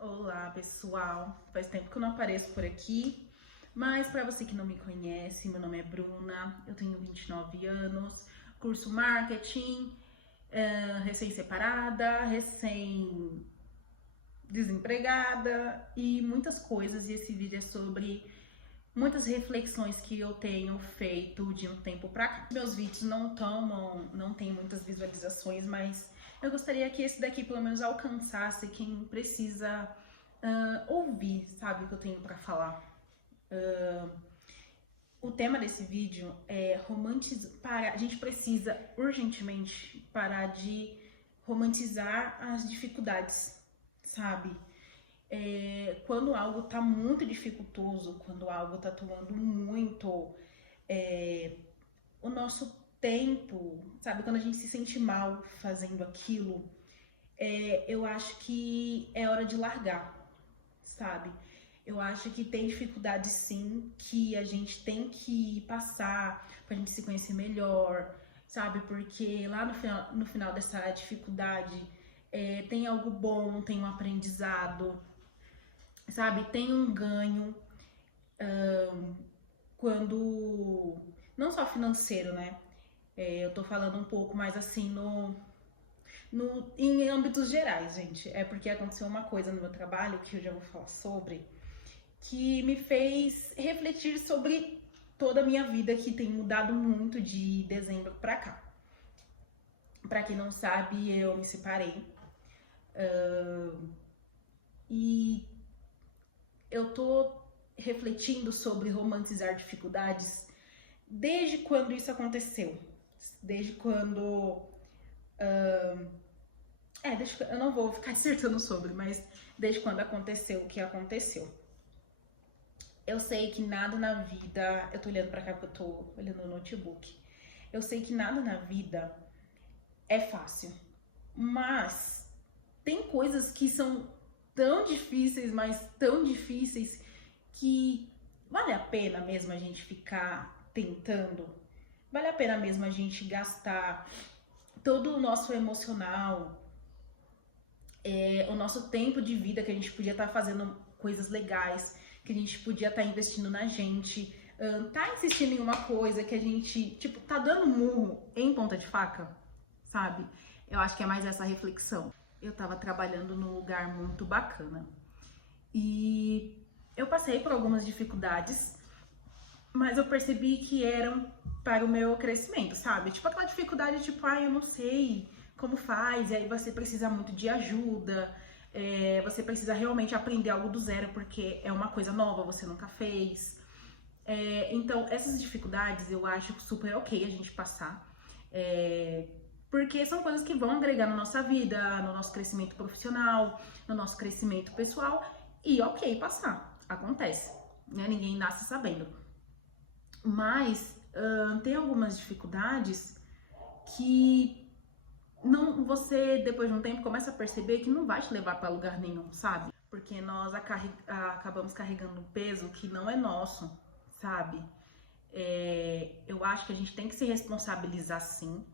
Olá, pessoal. Faz tempo que eu não apareço por aqui, mas para você que não me conhece, meu nome é Bruna, eu tenho 29 anos, curso marketing, recém-separada, recém-desempregada e muitas coisas. E esse vídeo é sobre muitas reflexões que eu tenho feito de um tempo pra cá. Meus vídeos não tem muitas visualizações, mas eu gostaria que esse daqui pelo menos alcançasse quem precisa ouvir, sabe, o que eu tenho pra falar. O tema desse vídeo é a gente precisa urgentemente parar de romantizar as dificuldades, sabe? Quando algo tá muito dificultoso, quando algo tá tomando muito o nosso tempo, sabe? Quando a gente se sente mal fazendo aquilo, eu acho que é hora de largar, sabe? Eu acho que tem dificuldade sim, que a gente tem que passar pra gente se conhecer melhor, sabe? Porque lá no final dessa dificuldade tem algo bom, tem um aprendizado, sabe? Tem um ganho quando. Não só financeiro, né? Eu tô falando um pouco mais assim em âmbitos gerais, gente. É porque aconteceu uma coisa no meu trabalho que eu já vou falar sobre, que me fez refletir sobre toda a minha vida, que tem mudado muito de dezembro pra cá. Pra quem não sabe, eu me separei. E eu tô refletindo sobre romantizar dificuldades desde quando isso aconteceu. Desde quando. Eu não vou ficar dissertando sobre, mas desde quando aconteceu o que aconteceu. Eu sei que nada na vida. Eu tô olhando pra cá porque eu tô olhando no notebook. Eu sei que nada na vida é fácil. Mas tem coisas que são tão difíceis, mas tão difíceis, que vale a pena mesmo a gente ficar tentando. Vale a pena mesmo a gente gastar todo o nosso emocional, o nosso tempo de vida, que a gente podia estar fazendo coisas legais, que a gente podia estar investindo na gente, tá insistindo em uma coisa que a gente, tipo, tá dando murro em ponta de faca, sabe? Eu acho que é mais essa reflexão. Eu tava trabalhando num lugar muito bacana e eu passei por algumas dificuldades, mas eu percebi que eram para o meu crescimento, sabe? Tipo aquela dificuldade, tipo, eu não sei como faz, e aí você precisa muito de ajuda, você precisa realmente aprender algo do zero, porque é uma coisa nova, você nunca fez. Então, essas dificuldades eu acho super ok a gente passar, porque são coisas que vão agregar na nossa vida, no nosso crescimento profissional, no nosso crescimento pessoal, e ok, passar, acontece, né? Ninguém nasce sabendo. Mas tem algumas dificuldades que você, depois de um tempo, começa a perceber que não vai te levar para lugar nenhum, sabe? Porque nós acabamos carregando um peso que não é nosso, sabe? Eu acho que a gente tem que se responsabilizar sim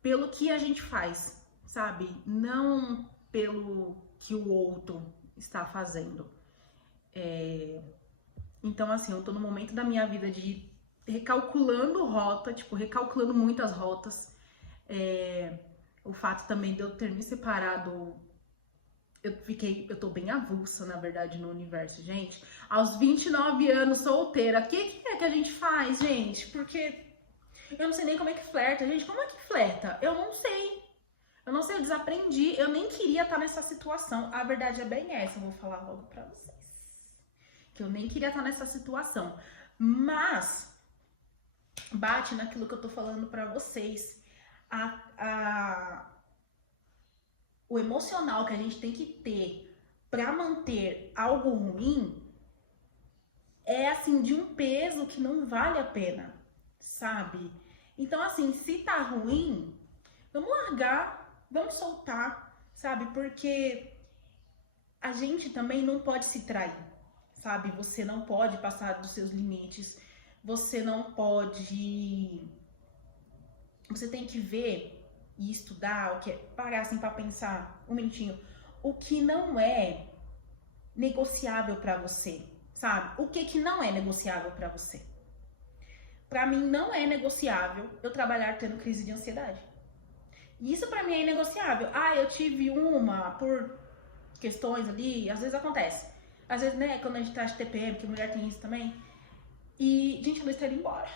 pelo que a gente faz, sabe? Não pelo que o outro está fazendo. Então, assim, eu tô no momento da minha vida de recalculando rota, tipo, recalculando muitas rotas. O fato também de eu ter me separado, eu tô bem avulsa, na verdade, no universo, gente. Aos 29 anos, solteira, o que é que a gente faz, gente? Porque eu não sei nem como é que flerta. Gente, como é que flerta? Eu não sei. Eu não sei, eu desaprendi. Eu nem queria estar nessa situação. A verdade é bem essa, eu vou falar logo pra vocês. Que eu nem queria estar nessa situação. Mas bate naquilo que eu tô falando pra vocês. O emocional que a gente tem que ter pra manter algo ruim é assim de um peso que não vale a pena, sabe? Então, assim, se tá ruim, vamos largar, vamos soltar, sabe? Porque a gente também não pode se trair, sabe? Você não pode passar dos seus limites, você não pode. Você tem que ver e estudar, parar assim pra pensar um minutinho. o que não é negociável pra você, sabe? O que não é negociável pra você? Pra mim não é negociável eu trabalhar tendo crise de ansiedade. E isso pra mim é inegociável. Ah, eu tive uma por questões ali, às vezes acontece. Às vezes, né, quando a gente tá de TPM, que mulher tem isso também. E, gente, a luz tá indo embora.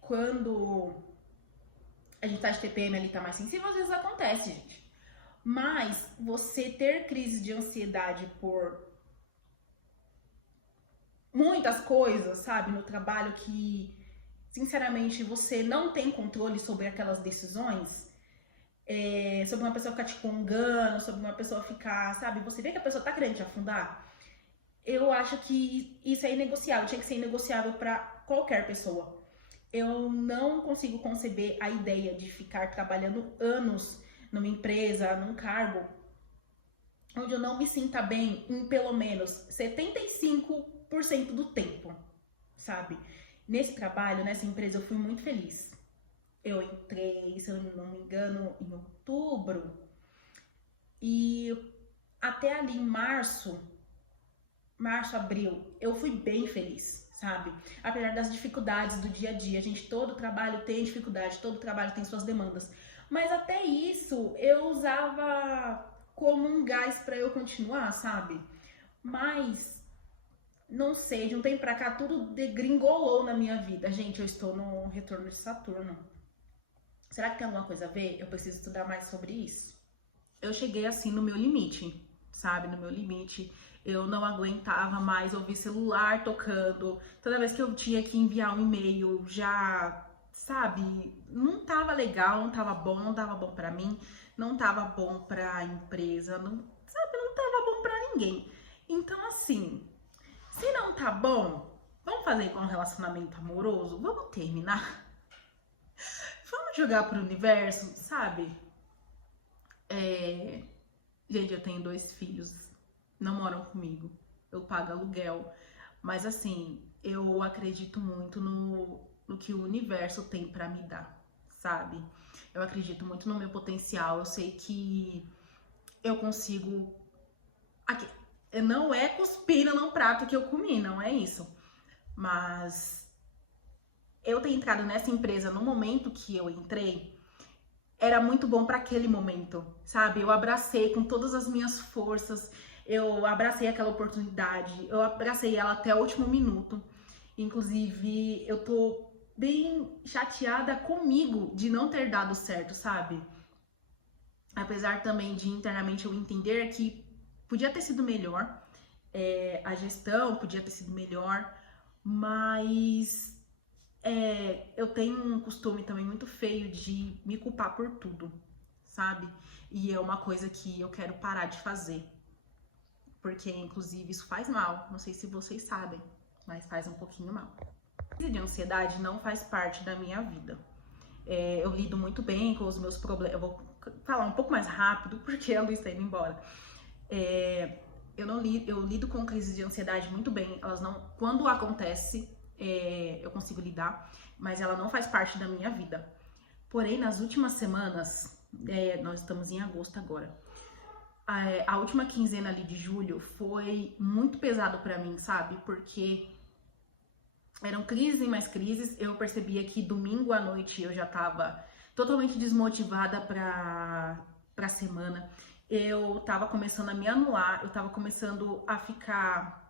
Quando a gente tá de TPM ali, tá mais sensível, às vezes acontece, gente. Mas você ter crise de ansiedade por muitas coisas, sabe, no trabalho que, sinceramente, você não tem controle sobre aquelas decisões, sobre uma pessoa ficar te congando, sobre uma pessoa ficar, sabe, você vê que a pessoa tá querendo te afundar, eu acho que isso é inegociável, tinha que ser inegociável pra qualquer pessoa. Eu não consigo conceber a ideia de ficar trabalhando anos numa empresa, num cargo, onde eu não me sinta bem em pelo menos 75% do tempo, sabe? Nesse trabalho, nessa empresa, eu fui muito feliz. Eu entrei, se eu não me engano, em outubro, e até ali em março, abril, eu fui bem feliz, sabe? Apesar das dificuldades do dia a dia, gente, todo trabalho tem dificuldade, todo trabalho tem suas demandas. Mas até isso eu usava como um gás pra eu continuar, sabe? Mas, não sei, de um tempo pra cá tudo degringolou na minha vida. Gente, eu estou no retorno de Saturno. Será que tem alguma coisa a ver? Eu preciso estudar mais sobre isso. Eu cheguei assim no meu limite, sabe? No meu limite. Eu não aguentava mais ouvir celular tocando. Toda vez que eu tinha que enviar um e-mail, já, sabe, não tava legal, não tava bom pra mim, não tava bom pra empresa, não, sabe, não tava bom pra ninguém. Então, assim, se não tá bom, vamos fazer igual um relacionamento amoroso? Vamos terminar? Vamos jogar pro universo, sabe? Gente, eu tenho 2 filhos, não moram comigo, eu pago aluguel, mas assim, eu acredito muito no que o universo tem pra me dar, sabe? Eu acredito muito no meu potencial, eu sei que eu consigo... Aqui, não é cuspindo no prato que eu comi, não é isso, mas eu ter entrado nessa empresa no momento que eu entrei, era muito bom para aquele momento, sabe? Eu abracei com todas as minhas forças, eu abracei aquela oportunidade, eu abracei ela até o último minuto. Inclusive, eu tô bem chateada comigo de não ter dado certo, sabe? Apesar também de internamente eu entender que podia ter sido melhor, a gestão podia ter sido melhor, mas eu tenho um costume também muito feio de me culpar por tudo, sabe? E é uma coisa que eu quero parar de fazer. Porque, inclusive, isso faz mal. Não sei se vocês sabem, mas faz um pouquinho mal. A crise de ansiedade não faz parte da minha vida. Eu lido muito bem com os meus problemas. Eu vou falar um pouco mais rápido, porque a Luísa está indo embora. Eu lido com crise de ansiedade muito bem. Elas não... Quando acontece... eu consigo lidar, mas ela não faz parte da minha vida. Porém, nas últimas semanas, nós estamos em agosto agora, a última quinzena ali de julho foi muito pesado pra mim, sabe? Porque eram crises e mais crises. Eu percebia que domingo à noite eu já tava totalmente desmotivada pra semana. Eu tava começando a me anular, eu tava começando a ficar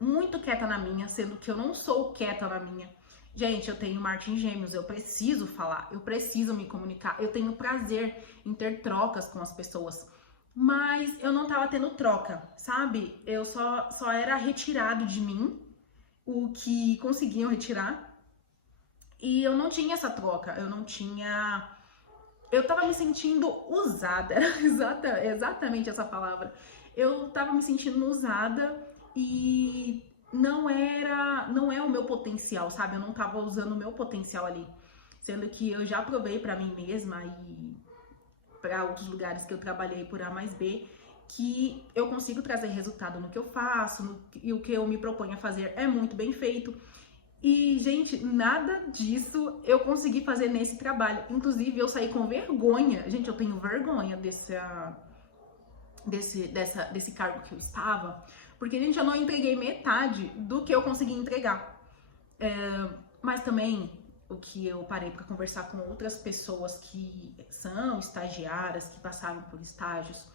muito quieta na minha, sendo que eu não sou quieta na minha. Gente, eu tenho Marte em Gêmeos, eu preciso falar, eu preciso me comunicar, eu tenho prazer em ter trocas com as pessoas, mas eu não tava tendo troca, sabe? Eu só era retirado de mim o que conseguiam retirar, e eu não tinha essa troca, eu tava me sentindo usada, era exatamente essa palavra. Eu tava me sentindo usada e não é o meu potencial, sabe? Eu não tava usando o meu potencial ali. Sendo que eu já provei pra mim mesma e pra outros lugares que eu trabalhei por A mais B, que eu consigo trazer resultado no que eu faço, e o que eu me proponho a fazer é muito bem feito. E, gente, nada disso eu consegui fazer nesse trabalho. Inclusive, eu saí com vergonha. Gente, eu tenho vergonha desse cargo que eu estava, porque, gente, eu não entreguei metade do que eu consegui entregar. Mas também o que eu parei para conversar com outras pessoas que são estagiárias, que passaram por estágios,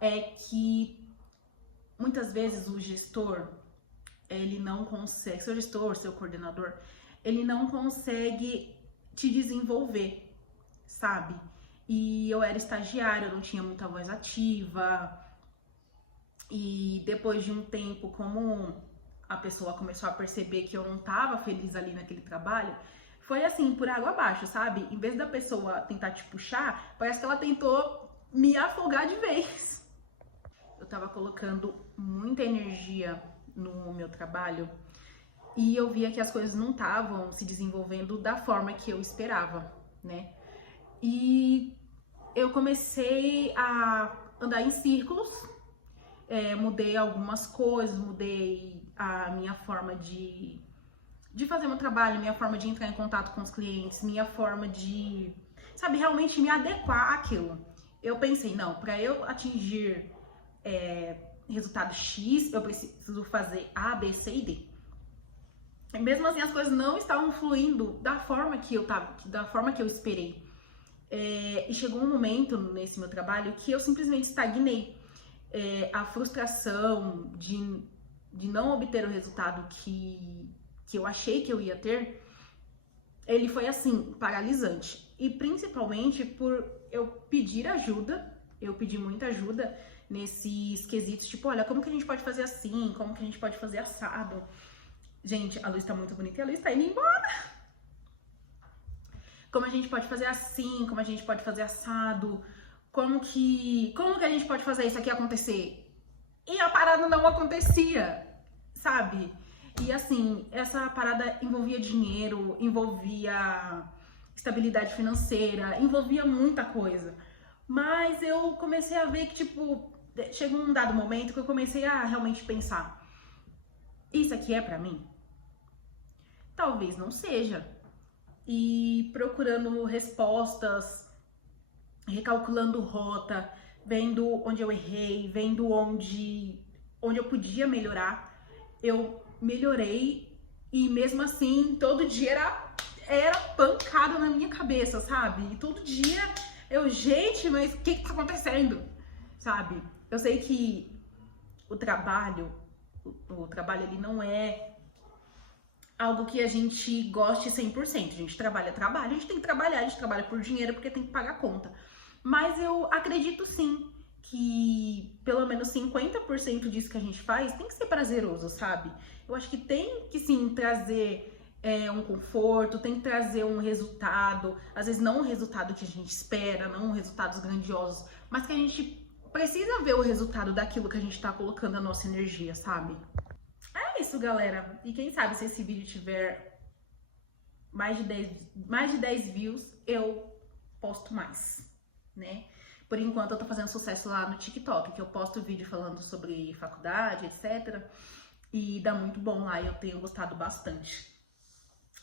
é que muitas vezes o gestor, ele não consegue, seu gestor, seu coordenador, ele não consegue te desenvolver, sabe? E eu era estagiária, eu não tinha muita voz ativa. E depois de um tempo, como a pessoa começou a perceber que eu não tava feliz ali naquele trabalho, foi assim, por água abaixo, sabe? Em vez da pessoa tentar te puxar, parece que ela tentou me afogar de vez. Eu tava colocando muita energia no meu trabalho e eu via que as coisas não estavam se desenvolvendo da forma que eu esperava, né? E eu comecei a andar em círculos, mudei algumas coisas, mudei a minha forma de fazer meu trabalho, minha forma de entrar em contato com os clientes, minha forma de, sabe, realmente me adequar àquilo. Eu pensei, não, para eu atingir resultado X, eu preciso fazer A, B, C e D. E mesmo assim, as coisas não estavam fluindo da forma que eu esperei. E chegou um momento nesse meu trabalho que eu simplesmente estagnei. A frustração de não obter o resultado que eu achei que eu ia ter, ele foi assim, paralisante. E principalmente por eu pedir ajuda, eu pedi muita ajuda nesses quesitos, tipo, olha, como que a gente pode fazer assim? Como que a gente pode fazer assado? Gente, a luz tá muito bonita e a luz tá indo embora. Como a gente pode fazer assim? Como a gente pode fazer assado? Como que a gente pode fazer isso aqui acontecer? E a parada não acontecia, sabe? E assim, essa parada envolvia dinheiro, envolvia estabilidade financeira, envolvia muita coisa. Mas eu comecei a ver que, tipo, chegou um dado momento que eu comecei a realmente pensar: isso aqui é pra mim? Talvez não seja. E procurando respostas, recalculando rota, vendo onde eu errei, vendo onde eu podia melhorar, eu melhorei e mesmo assim todo dia era pancada na minha cabeça, sabe? E todo dia gente, mas o que tá acontecendo? Sabe? Eu sei que o trabalho ele não é algo que a gente goste 100%. A gente trabalha, a gente tem que trabalhar, a gente trabalha por dinheiro porque tem que pagar a conta. Mas eu acredito sim que pelo menos 50% disso que a gente faz tem que ser prazeroso, sabe? Eu acho que tem que sim trazer um conforto, tem que trazer um resultado, às vezes não um resultado que a gente espera, não resultados grandiosos, mas que a gente precisa ver o resultado daquilo que a gente tá colocando a nossa energia, sabe? É isso, galera. E quem sabe se esse vídeo tiver mais de 10 views, eu posto mais, né? Por enquanto eu tô fazendo sucesso lá no TikTok, que eu posto vídeo falando sobre faculdade, etc. E dá muito bom lá e eu tenho gostado bastante.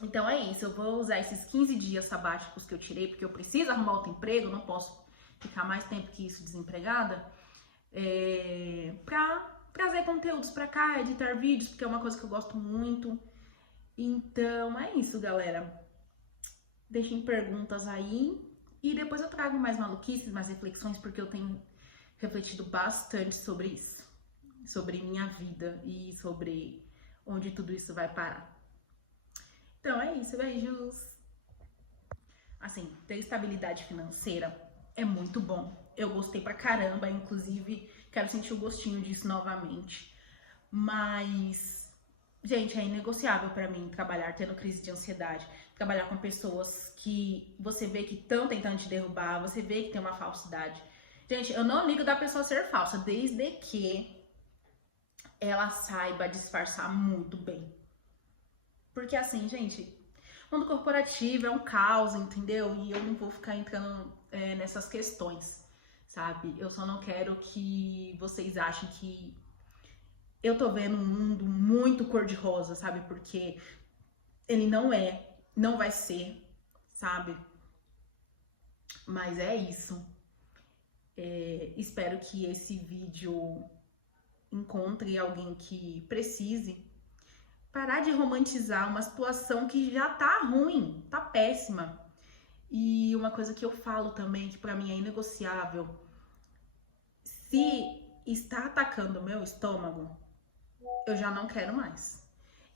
Então é isso, eu vou usar esses 15 dias sabáticos que eu tirei, porque eu preciso arrumar outro emprego, não posso ficar mais tempo que isso desempregada, pra trazer conteúdos pra cá, editar vídeos, porque é uma coisa que eu gosto muito. Então é isso, galera. Deixem perguntas aí e depois eu trago mais maluquices, mais reflexões, porque eu tenho refletido bastante sobre isso, sobre minha vida e sobre onde tudo isso vai parar. Então é isso, beijos! Assim, ter estabilidade financeira é muito bom. Eu gostei pra caramba, inclusive quero sentir o gostinho disso novamente. Mas, gente, é inegociável pra mim trabalhar tendo crise de ansiedade, trabalhar com pessoas que você vê que estão tentando te derrubar, você vê que tem uma falsidade. Gente, eu não ligo da pessoa ser falsa, desde que ela saiba disfarçar muito bem. Porque assim, gente, mundo corporativo é um caos, entendeu? E eu não vou ficar entrando nessas questões, sabe? Eu só não quero que vocês achem que eu tô vendo um mundo muito cor-de-rosa, sabe? Porque ele não é, não vai ser, sabe? Mas é isso. Espero que esse vídeo encontre alguém que precise parar de romantizar uma situação que já tá ruim, tá péssima. E uma coisa que eu falo também, que pra mim é inegociável, se está atacando o meu estômago, eu já não quero mais.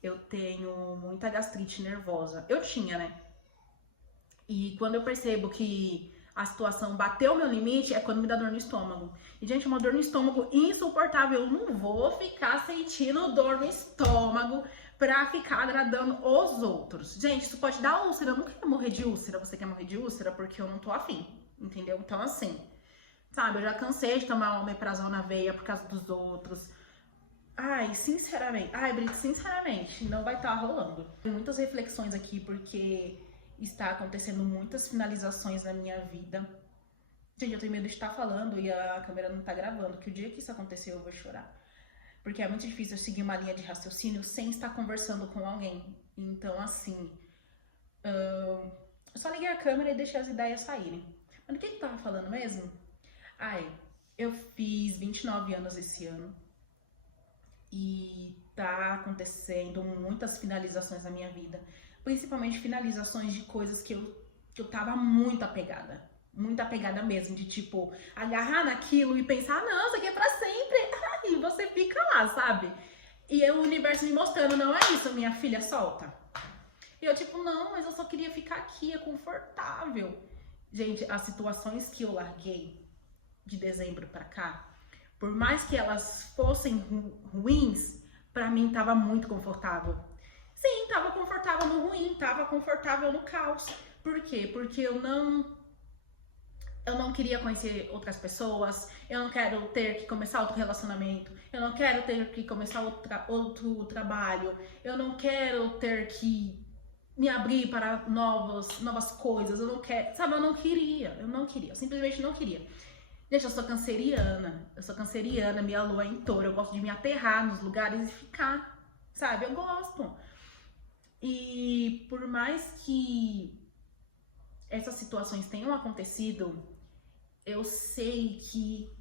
Eu tenho muita gastrite nervosa. Eu tinha, né? E quando eu percebo que a situação bateu o meu limite, é quando me dá dor no estômago. E, gente, uma dor no estômago insuportável. Eu não vou ficar sentindo dor no estômago pra ficar agradando os outros. Gente, isso pode dar úlcera. Eu não quero morrer de úlcera. Você quer morrer de úlcera? Porque eu não tô afim, entendeu? Então, assim, sabe, eu já cansei de tomar omeprazol na veia por causa dos outros. Ai, sinceramente, Brito, sinceramente, não vai estar rolando. Tem muitas reflexões aqui, porque está acontecendo muitas finalizações na minha vida. Gente, eu tenho medo de estar falando e a câmera não tá gravando, que o dia que isso acontecer eu vou chorar. Porque é muito difícil eu seguir uma linha de raciocínio sem estar conversando com alguém. Então, assim, eu só liguei a câmera e deixei as ideias saírem. Mas do que eu tava falando mesmo? Eu fiz 29 anos esse ano. E tá acontecendo muitas finalizações na minha vida. Principalmente finalizações de coisas que eu tava muito apegada. Muito apegada mesmo. De tipo, agarrar naquilo e pensar, não, isso aqui é pra sempre. E você fica lá, sabe? E o universo me mostrando, não é isso, minha filha, solta. E eu tipo, não, mas eu só queria ficar aqui, é confortável. Gente, as situações que eu larguei de dezembro pra cá, por mais que elas fossem ruins, pra mim tava muito confortável. Sim, tava confortável no ruim, tava confortável no caos. Por quê? Porque eu não queria conhecer outras pessoas, eu não quero ter que começar outro relacionamento, eu não quero ter que começar outro trabalho, eu não quero ter que me abrir para novas coisas, eu não quero, sabe, eu simplesmente não queria. Gente, eu sou canceriana, minha lua é em touro, eu gosto de me aterrar nos lugares e ficar, sabe? Eu gosto. E por mais que essas situações tenham acontecido, eu sei que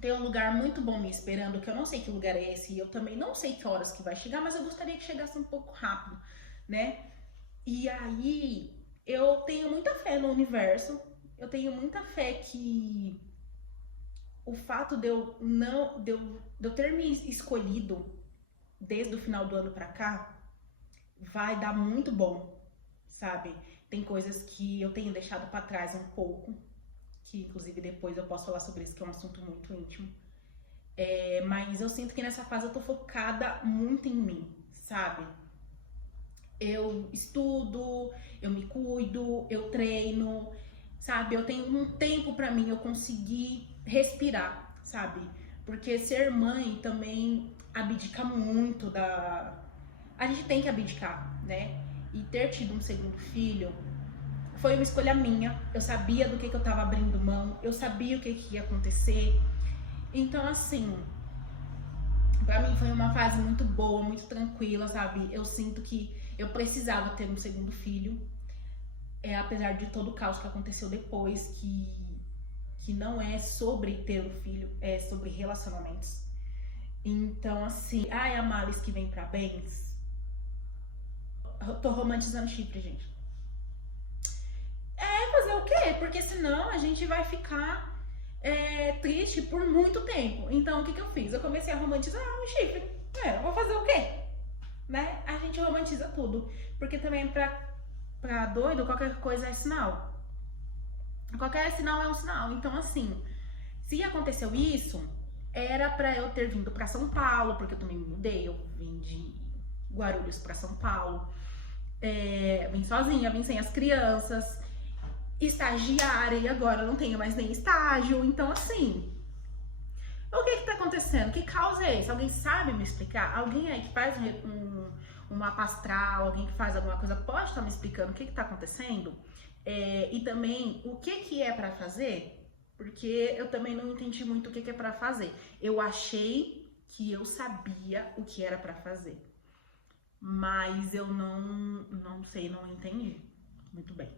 tem um lugar muito bom me esperando, que eu não sei que lugar é esse, e eu também não sei que horas que vai chegar, mas eu gostaria que chegasse um pouco rápido, né? E aí, eu tenho muita fé no universo, eu tenho muita fé que o fato de eu ter me escolhido desde o final do ano pra cá vai dar muito bom, sabe? Tem coisas que eu tenho deixado pra trás um pouco, que inclusive depois eu posso falar sobre isso, que é um assunto muito íntimo. Mas eu sinto que nessa fase eu tô focada muito em mim, sabe? Eu estudo, eu me cuido, eu treino, sabe? Eu tenho um tempo pra mim, eu conseguir respirar, sabe? Porque ser mãe também abdica muito da... A gente tem que abdicar, né? E ter tido um segundo filho foi uma escolha minha. Eu sabia do que eu tava abrindo mão, eu sabia o que ia acontecer. Então, assim, pra mim foi uma fase muito boa, muito tranquila, sabe? Eu sinto que eu precisava ter um segundo filho, apesar de todo o caos que aconteceu depois, que não é sobre ter um filho, é sobre relacionamentos. Então, assim, a Males que vem pra bens. Eu tô romantizando chifre, gente. Fazer o quê? Porque senão a gente vai ficar triste por muito tempo. Então, o que eu fiz? Eu comecei a romantizar o chifre. Eu vou fazer o quê? Né? A gente romantiza tudo. Porque também pra doido, qualquer coisa é sinal. Qualquer sinal é um sinal. Então, assim, se aconteceu isso, era pra eu ter vindo pra São Paulo, porque eu também me mudei. Eu vim de Guarulhos pra São Paulo. Vim sozinha, vim sem as crianças. Estagiária, e agora não tenho mais nem estágio. Então, assim, o que tá acontecendo? Que causa é esse? Alguém sabe me explicar? Alguém aí que faz um mapa astral, alguém que faz alguma coisa, pode estar me explicando o que tá acontecendo? E também, o que é pra fazer? Porque eu também não entendi muito o que é pra fazer. Eu achei que eu sabia o que era pra fazer, mas eu não sei, não entendi muito bem.